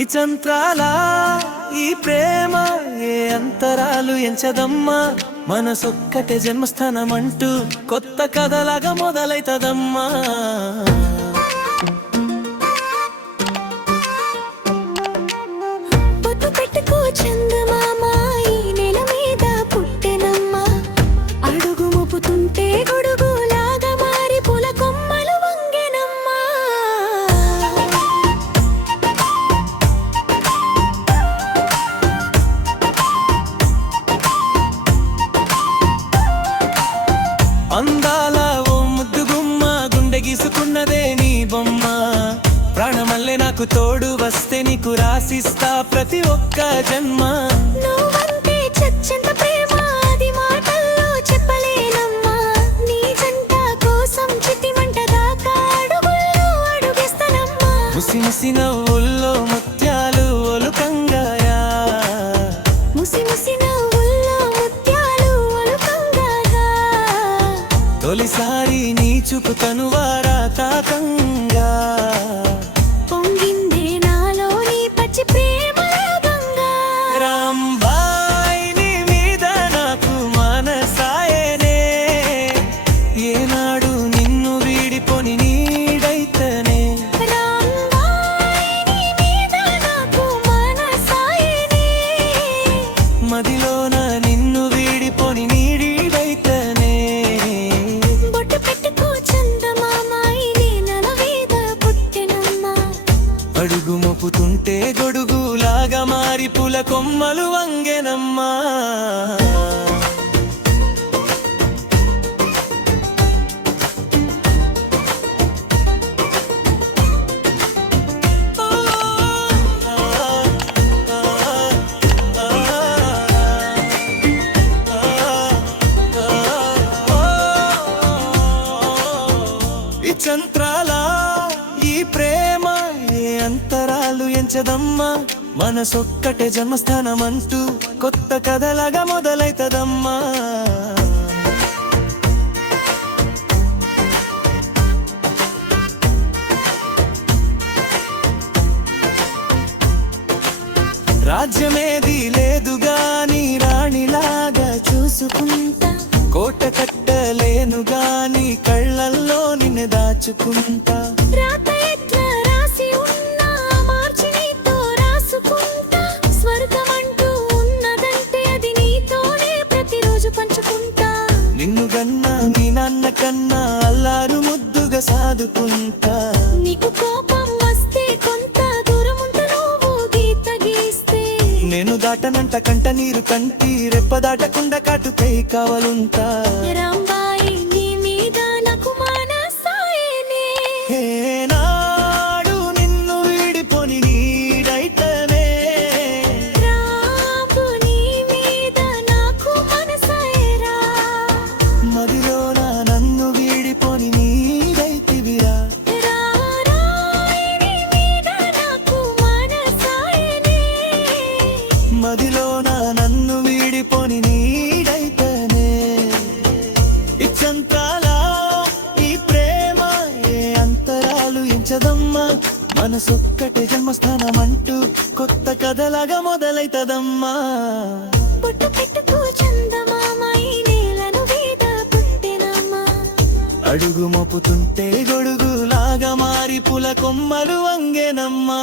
ఈ చంత్రాల ఈ ప్రేమ ఏ అంతరాలు ఎంచదమ్మా, మనసొక్కటే జన్మస్థానమంటూ కొత్త కథలాగా మొదలైతదమ్మా. అందాల ఓ ముద్దు గుమ్మ, గుండె గీసుకున్నదే నీ బొమ్మ. ప్రాణమల్లే నాకు తోడు వస్తే నీకు రాసిస్తా ప్రతి ఒక్క జన్మ. నువ్వంటే చచ్చెంత ప్రేమ, అది మాటల్లో చెప్పలేనమ్మా. నీ జంట కోసం చితిమంట దాకా అడుగుల్లో అడుగేస్తానమ్మా. ముసి ముసి నవ్వుల్లో ముత్యాలు ఒలుకంగాయా, ముసి ముసి నవ్వుల్లో ముత్యాలు ఒలుకంగాగా. తొలిసారి నీ చూపు తనువారా తాకంగా, పొంగిందే నాలో నీ పచ్చి ప్రేమ గంగా. రాంబాయ్ నీ మీద నాకు మనసాయనే, ఏనాడు నిన్ను వీడిపోని నీడైతనే. రాంబాయ్ నీ మీద నాకు మనసాయనే, మదిలోన నిన్ను వీడిపోని నీడైతనే. బొట్టు పెట్టుకో చందమామాయి, నీ నెల మీద పుట్టినమ్మా. అడుగు మోపుతుంటే గొడుగులాగా మారి పూల కొమ్మలు వంగెనమ్మా. ఈ చంత్రాల ఈ ప్రేమ ఏ అంతరాలు ఎంచదమ్మా, మనసొక్కటే జన్మస్థానమంటూ కొత్త కథలాగా మొదలైతదమ్మా. రాజ్యమేది లేదుగా నీ రాణిలాగా చూసుకుంటా కోట కట్టలేను గాని కళ్ళల్లో నిన్ను దాచుకుంటా. రాత ఎట్లా రాసి ఉన్నా మార్చి నీతో రాసుకుంటా. స్వర్గమంటూ ఉన్నదంటే అది నీతోనే ప్రతిరోజు పంచుకుంటా. నిన్ను గన్నా నీ నాన్న కన్నా అల్లారు ముద్దుగా సాదుకుంటా. నీకు కోపం వస్తే కొంత దూరం ఉంట, నువ్వు గీత గీస్తే నేను దాటనంట కంట నీరు కంటి రెప్ప దాటకుండా కాటుకై కావలుంటా. రాంబాయి నీ మీద నాకు మనసాయనే, ఏనాడు నిన్ను వీడిపోని నీడైతనే. రాంబు నీ మీద నాకు మనసాయరా. మదిలోన నన్ను వీడిపోని నీడైతివిరా. రారాయి నీ మీద నాకు మనసాయనే, మదిలోన నన్ను వీడిపోని నీడైతనే. ఈ చంత్రాల ఈ ప్రేమ ఏ అంతరాలు ఎంచదమ్మా, మనసొక్కటే జన్మస్థానమంటూ కొత్త కథలాగా మొదలైతదమ్మా. బొట్టు పెట్టుకో చందమామాయి, నేలను మీద పుట్టినమ్మా. అడుగు మోపుతుంటే గొడుగులాగా మారి పూల కొమ్మలు వంగెనమ్మా.